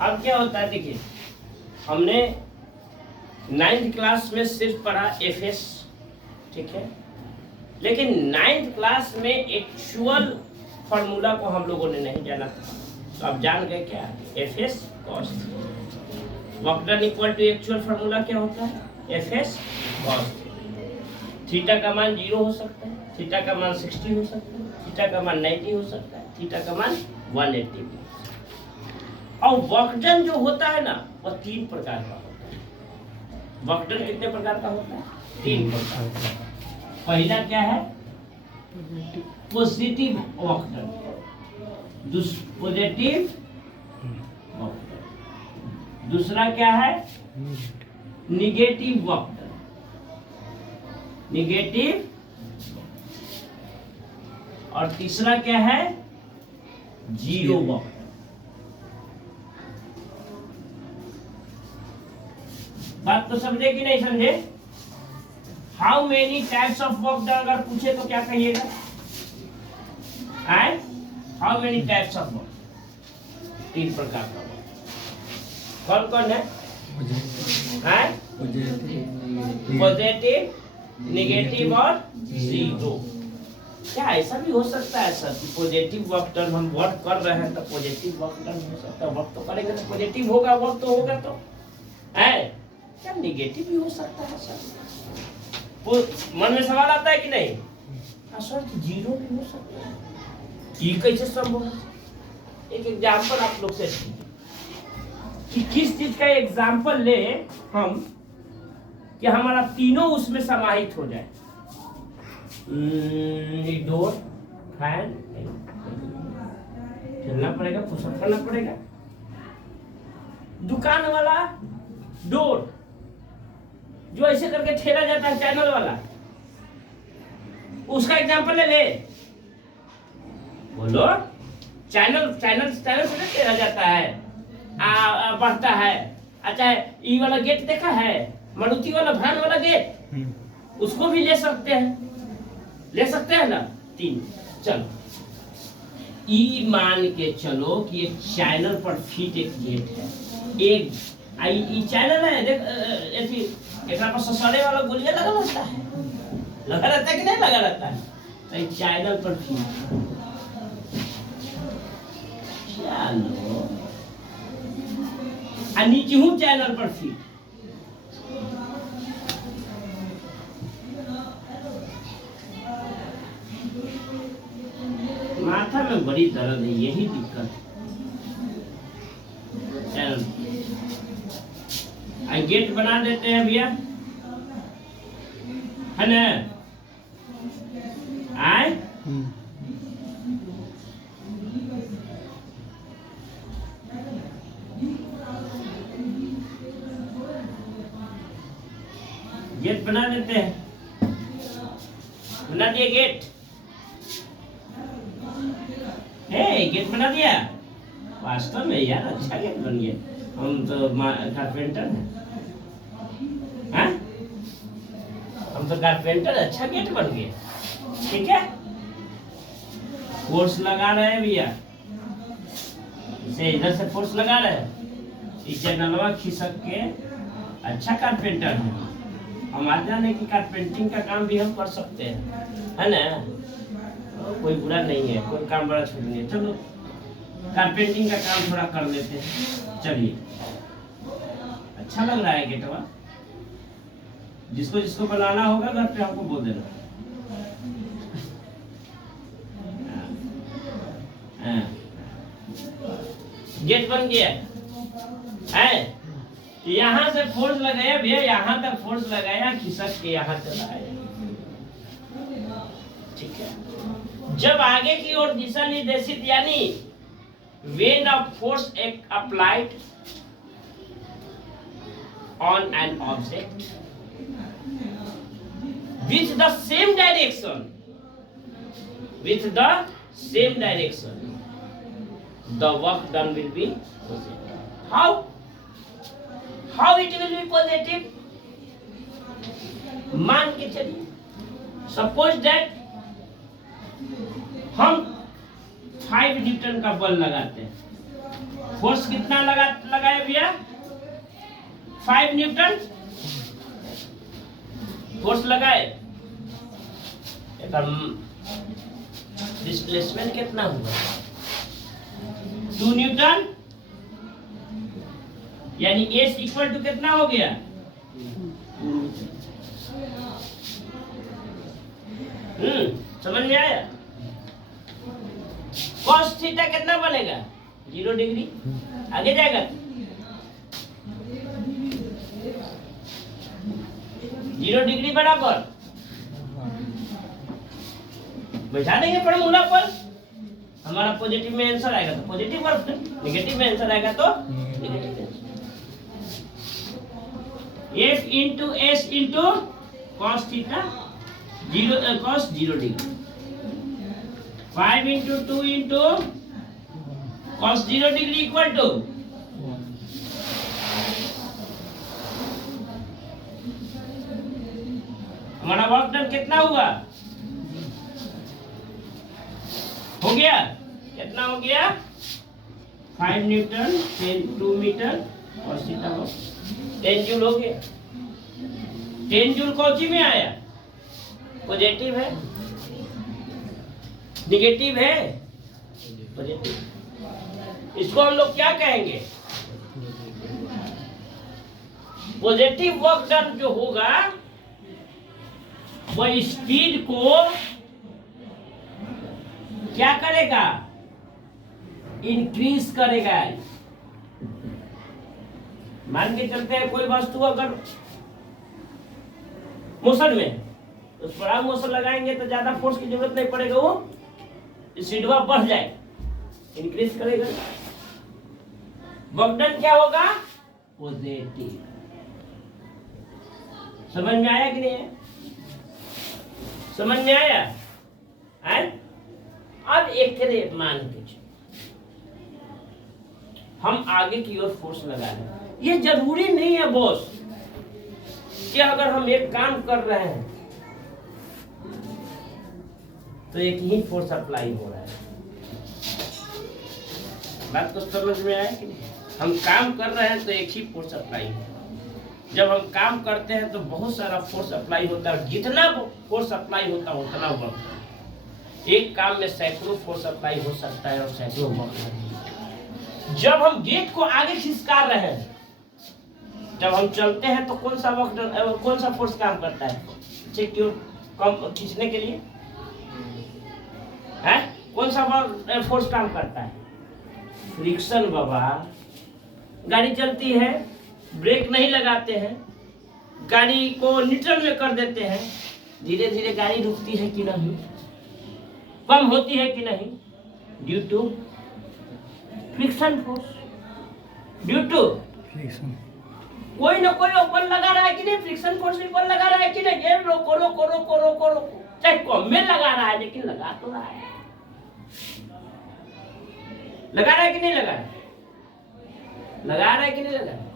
अब क्या होता है, देखिए हमने 9th क्लास में सिर्फ पढ़ा एफएस, ठीक है, लेकिन 9th क्लास में एक्चुअल फार्मूला को हम लोगों ने नहीं जाना था। तो अब जान गए क्या, FS cos work done equal to actual formula क्या होता है, एफएस कॉस। थीटा का मान 0 हो सकता है, थीटा का मान 60 हो सकता है, थीटा का मान 90 हो सकता है, थीटा का मान 180 भी। और वर्क डन जो होता है ना, वह 3 प्रकार का होता है। वर्क डन कितने प्रकार का होता है, 3 प्रकार का। पहला क्या है, positive work done, positive work done. दूसरा क्या है, निगेटिव वर्क डन, निगेटिव। और तीसरा क्या है, जीरो वर्क डन। बात तो समझे कि नहीं समझे? How many types of work done अगर पूछे तो क्या कहिएगा, how many types of work, 3 प्रकार का वर्क। कौन कौन है, पॉजिटिव, निगेटिव और जीरो। क्या ऐसा भी हो सकता है सर कि पॉजिटिव वर्क डन हम वर्क कर रहे हैं तो पॉजिटिव वर्क डन हो सकता है, वर्क तो करेंगे तो पॉजिटिव होगा, वर्क तो होगा तो है, क्या निगेटिव भी हो सकता है सर? मन में सवाल आता है कि नहीं? सर जीरो भी हो सकता है, ये कैसे संभव है? एक एग्जांपल आप लोग से कि किस चीज का एग्जांपल ले हम कि हमारा तीनों उसमें समाहित हो जाए। डोर, फैन, चलना पड़ेगा, पुशअप करना पड़ेगा। दुकान वाला डोर जो ऐसे करके ठेला जाता है, चैनल वाला, उसका एग्जांपल ले बोलो। चैनल से ठेला जाता है, बढ़ता है। अच्छा, ई वाला गेट देखा है, मारुति वाला वैन वाला गेट, उसको भी ले सकते हैं ना, 3। चलो ई मान के चलो कि एक चैनल पर फिट एक गेट है, एक ई चैनल है, देख ऐसी एकरा पर ससरे वाला गोलियां लगा रहता है कि नहीं लगा रहता है, तो चैनल पर फिट। चलो नीचे हूँ चैनल पर फिट, माथा में बड़ी दर्द है, यही दिक्कत है। गेट बना देते हैं भैया, है ना? आए गेट बना देते हैं, बना दिया गेट, गेट बना दिया। वास्तव में यार अच्छा गेट बन गया, हम तो कारपेंटर हैं, हम तो कारपेंटर, अच्छा गेट बन गया, ठीक है। फोर्स लगा रहे हैं भैया, इसे इधर से फोर्स लगा रहे हैं, इस चैनलवा खिसक के, अच्छा कारपेंटर है। हम आ जाने की कारपेंटिंग का काम भी हम कर सकते हैं, है ना? कोई बुरा नहीं है, कोई काम बड़ा छोटा नहीं है। चलो कारपेंटिंग का काम थोड़ा कर लेते हैं, चलिए। अच्छा लग रहा है गेटवा, जिसको जिसको बनाना होगा घर पे हमको बोल देना। गेट बन गया है, यहाँ से फोर्स लगाया भैया, यहाँ तक फोर्स लगाया, खिसक के यहाँ चला आया, ठीक है। जब आगे की ओर दिशा निर्देशित यानी when a force applied on an object with the same direction, the work done will be positive. How it will be positive? मान के चलिए, सपोज दैट हम 5 न्यूटन का बल लगाते हैं, फोर्स कितना लगाया भैया? 5 न्यूटन फोर्स लगाए। डिस्प्लेसमेंट कितना हुआ? 2 न्यूटन, यानी एस इक्वल टू कितना हो गया? समझ में आया? cos थीटा कितना बनेगा? 0 डिग्री। आगे जाएगा 0 डिग्री बराबर बैठा देंगे फॉर्मूला पर। हमारा पॉजिटिव में आंसर आएगा तो पॉजिटिव वर्क, नेगेटिव में आंसर आएगा तो negative. F into S into cos theta 0 cos 0 degree, 5 into 2 into cos 0 degree equal to हमारा वर्क डन कितना हुआ? हो गया कितना हो गया? 5 न्यूटन 2 मीटर cos थीटा हो 10 जूल हो गया। 10 जूल कौन सी में आया? पॉजिटिव है, नेगेटिव है, पॉजिटिव। इसको हम लोग क्या कहेंगे? पॉजिटिव वर्क डन जो होगा वह स्पीड को क्या करेगा? इंक्रीज करेगा। मान के चलते हैं कोई वस्तु अगर मोशन में, उस पर आप मोशन लगाएंगे तो ज्यादा फोर्स की जरूरत नहीं पड़ेगा, वो स्पीड बढ़ जाए, इंक्रीज करेगा। वर्क डन क्या होगा? पॉजिटिव। समझ में आया कि नहीं? समझ में आया? अब एक मान के हम आगे की ओर फोर्स लगा रहे हैं। ये जरूरी नहीं है बॉस कि अगर हम एक काम कर रहे हैं तो एक ही फोर्स अप्लाई हो रहा है। बात तो समझ में आया कि नहीं? हम काम कर रहे हैं तो एक ही फोर्स अप्लाई हो। जब हम काम करते हैं तो बहुत सारा फोर्स अप्लाई होता है, जितना फोर्स अप्लाई होता है उतना वर्क। एक काम में सैकड़ों फोर्स अप्लाई हो सकता है और सैकड़ों वर्क। जब हम गेट को आगे खिसका रहे हैं, जब हम चलते हैं तो कौन सा फोर्स काम करता है? चेक क्यों कम खींचने के लिए है? कौन सा फोर्स काम करता है? फ्रिक्शन बाबा। गाड़ी चलती है, ब्रेक नहीं लगाते हैं, गाड़ी को न्यूट्रल में कर देते हैं, धीरे धीरे गाड़ी रुकती है कि नहीं, कम होती है कि नहीं? Due to friction force. Due to friction. कोई ना कोई ऊपर लगा रहा है कि नहीं? फ्रिक्शन फोर्स ऊपर लगा रहा है कि नहीं? ये रोको रोको रोको रोको रोको, चाहे कम में लगा रहा है लेकिन लगा तो रहा है। लगा रहा है कि नहीं लगा रहा है? लगा रहा है कि नहीं लगा रहा है?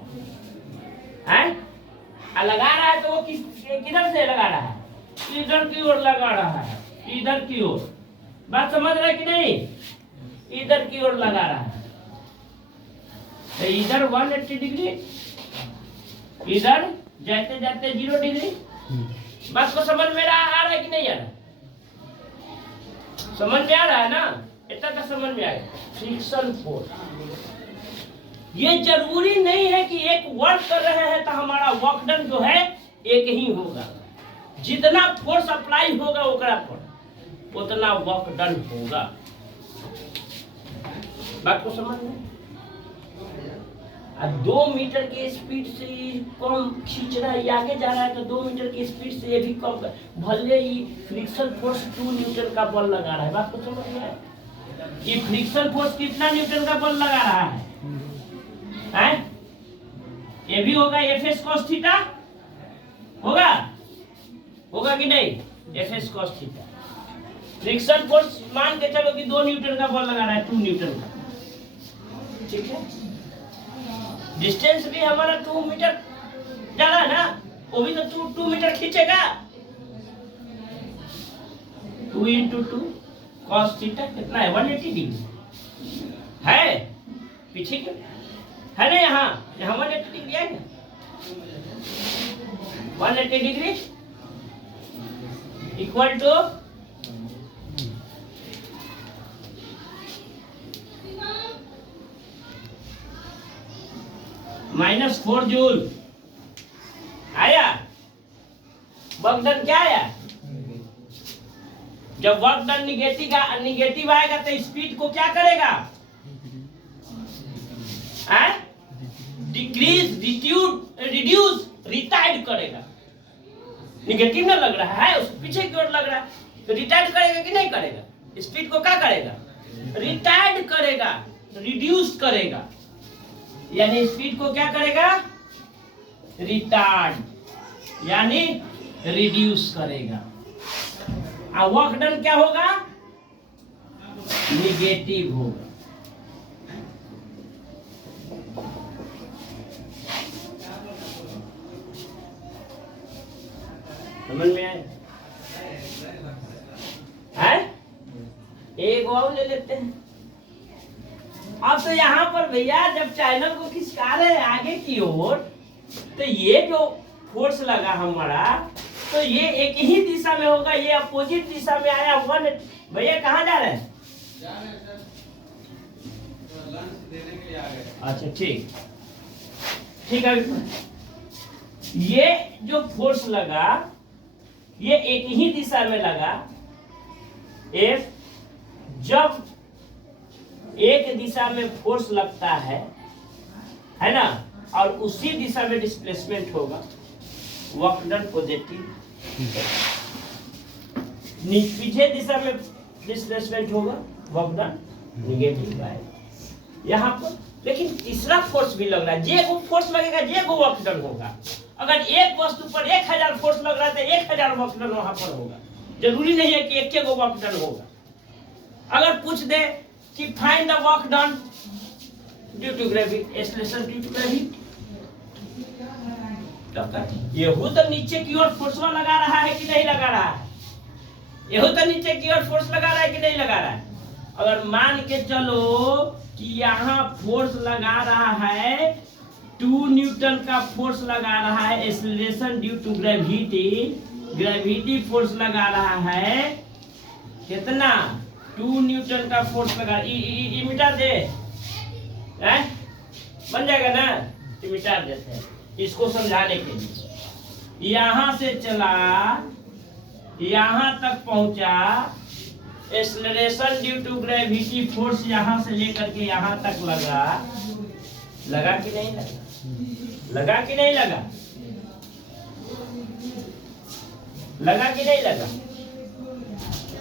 लगा रहा है तो वो किधर से लगा रहा है? इधर की ओर लगा रहा है, इधर की ओर। बात समझ रहे कि नहीं? इधर की ओर लगा रहा है तो इधर 180 डिग्री, इधर जाते जाते 0 डिग्री। बात को समझ में आ रहा है कि नहीं आ रहा? समझ में आ रहा है ना? इतना तो समझ में आएगा। फ्रिक्शन फोर्स ये जरूरी नहीं है कि एक वर्क कर रहे हैं तो हमारा वर्क डन जो है एक ही होगा। जितना फोर्स अप्लाई होगा ओकरा पर उतना वर्क डन होगा। बात को समझ में? 2 मीटर के स्पीड से कम खींच रहा है, आगे जा रहा है तो 2 मीटर की स्पीड से ये भी कम, भले ही फ्रिक्शन फोर्स 2 न्यूटन का बल लगा रहा है। बात को समझ में आया? ये फ्रिक्शन फोर्स कितना न्यूटन का बल लगा रहा है? ये भी होगा एफएस cos थीटा, होगा होगा कि नहीं? FS cos theta. Friction force मान के चलो कि 2 न्यूटन का बल लगा रहा है, 2 न्यूटन का, ठीक है। डिस्टेंस भी हमारा 2 मीटर जा रहा है ना, वो भी तो 2 मीटर खींचेगा। 2 × 2 cos थीटा कितना है? 180 डिग्री है। पीछे क्यों है ना, यहाँ 180 डिग्री है क्या, 180 डिग्री इक्वल टू -4 जूल आया। वर्क डन क्या आया, जब वर्क डन निगेटिव आएगा तो स्पीड को क्या करेगा, डिक्रीज, रिड्यूस, रिटार्ड करेगा। निगेटिव ना लग रहा है, उसके पीछे की ओर लग रहा है, तो रिटार्ड करेगा कि नहीं करेगा, स्पीड को क्या करेगा, रिटार्ड करेगा, रिड्यूस करेगा, यानी स्पीड को क्या करेगा, रिटार्ड यानी रिड्यूस करेगा। और वर्क डन क्या होगा, निगेटिव होगा। समझ में आए है? एक और ले लेते हैं। अब तो यहाँ पर भैया जब चैनल को खिसका रहे हैं आगे की ओर, तो ये जो फोर्स लगा हमारा, तो ये एक ही दिशा में होगा, ये अपोजिट दिशा में आया। भैया कहाँ जा रहे हैं? अच्छा ठीक है। ये जो फोर्स लगा ये एक ही दिशा में लगा। F जब एक दिशा में फोर्स लगता है ना, और उसी दिशा में डिस्प्लेसमेंट होगा, वर्क डन पॉजिटिव। पीछे दिशा में डिस्प्लेसमेंट होगा, वर्क डन निगेटिव आएगा यहाँ पर। लेकिन तीसरा फोर्स भी लग रहा है, जे को फोर्स लगेगा जे को वर्क डन होगा। अगर एक वस्तु पर 1000 फोर्स लग रहा है तो 1000 वर्क डन वहां पर होगा। जरूरी नहीं है कि एक को वर्क डन होगा। अगर पूछ दे कि find the work done due to gravity, acceleration due to gravity, यहू तो नीचे की ओर फोर्स लगा रहा है कि नहीं लगा रहा है, यहू तो नीचे की ओर फोर्स लगा रहा है कि नहीं लगा रहा है। अगर मान के चलो कि यहाँ फोर्स लगा रहा है 2 न्यूटन का फोर्स लगा रहा है, acceleration due to gravity, gravity force लगा रहा है कितना, 2 न्यूटन का फोर्स लगा। मिटा दे बन जाएगा ना, मिटा देते हैं इसको समझाने के लिए। यहाँ से चला यहाँ तक पहुंचा, acceleration due to gravity force यहाँ से लेकर के यहाँ तक लगा कि नहीं लगा, लगा कि नहीं लगा, लगा कि नहीं लगा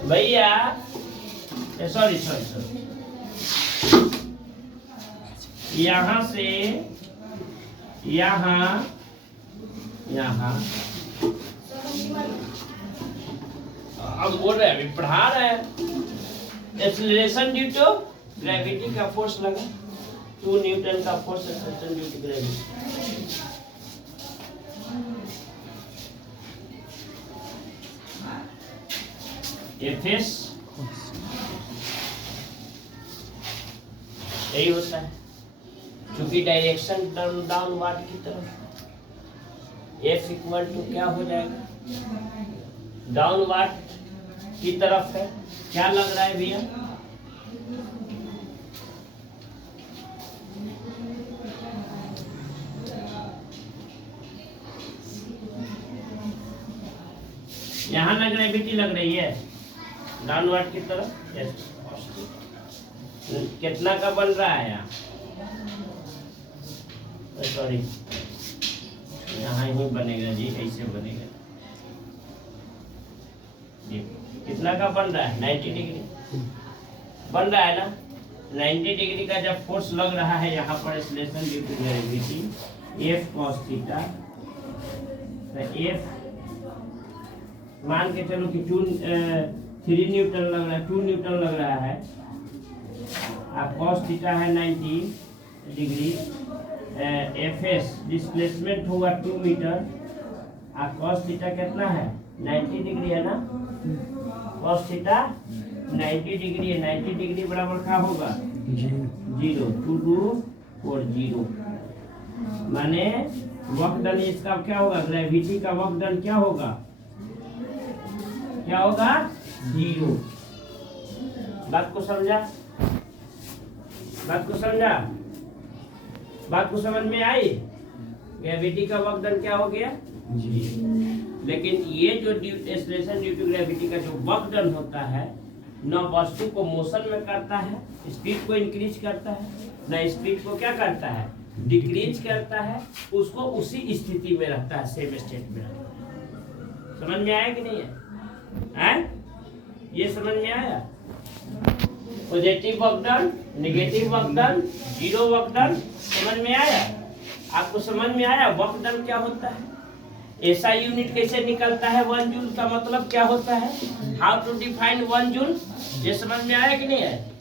भैया, सॉरी यहाँ से यहाँ अब बोल रहे हैं, अभी पढ़ा रहे हैं। एक्सेलरेशन ड्यू टू ग्रेविटी का फोर्स लगा, 2 न्यूटन का force acceleration due to gravity. FS यही होता है, क्योंकि डायरेक्शन डाउनवर्ड की तरफ, F इक्वल टू क्या हो जाएगा, डाउनवर्ड की तरफ है। क्या लग रहा है भैया, यहाँ ना ग्रेविटी लग रही है डाउनवर्ड की तरफ। कितना का बन रहा है यहाँ, सॉरी यहाँ ही बनेगा जी, ऐसे बनेगा जी। कितना का बन रहा है, 90 डिग्री बन रहा है ना। 90 डिग्री का जब फोर्स लग रहा है यहाँ पर acceleration due to gravity, F cos theta, तो F मान के चलो कि 3 न्यूटन लग रहा है, 2 न्यूटन लग रहा है, और cos थीटा है 90 डिग्री, Fs डिस्प्लेसमेंट होगा 2 मीटर, और cos थीटा कितना है 90 डिग्री है ना, cos थीटा 90 डिग्री है, 90 डिग्री बराबर क्या होगा जीरो, 2 2 4 0, माने वर्क डन इसका क्या होगा, ग्रेविटी का वर्क डन क्या होगा, क्या होगा, 0। बात को समझा, बात को समझा, बात को समझ में आई। ग्रेविटी का वर्क डन क्या हो गया, 0। लेकिन ये जो एक्सेलरेशन ड्यू टू ग्रेविटी का जो वर्क डन होता है, न वस्तु को मोशन में करता है, स्पीड को इंक्रीज करता है, न स्पीड को क्या करता है, डिक्रीज करता है, उसको उसी स्थिति में रखता है, सेम स्टेट में रखता है। समझ में आया कि नहीं है? ये समझ में आया? Positive work done, negative work done, zero work done, समझ में आया? आपको समझ में आया वर्क डन क्या होता है, ऐसा यूनिट कैसे निकलता है, 1 जूल का मतलब क्या होता है, हाउ टू डिफाइन 1 जूल, ये समझ में आया कि नहीं है?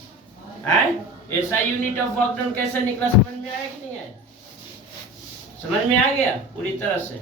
ऐसा यूनिट ऑफ वर्क डन कैसे निकला, समझ में आया कि नहीं है? समझ में आ गया पूरी तरह से?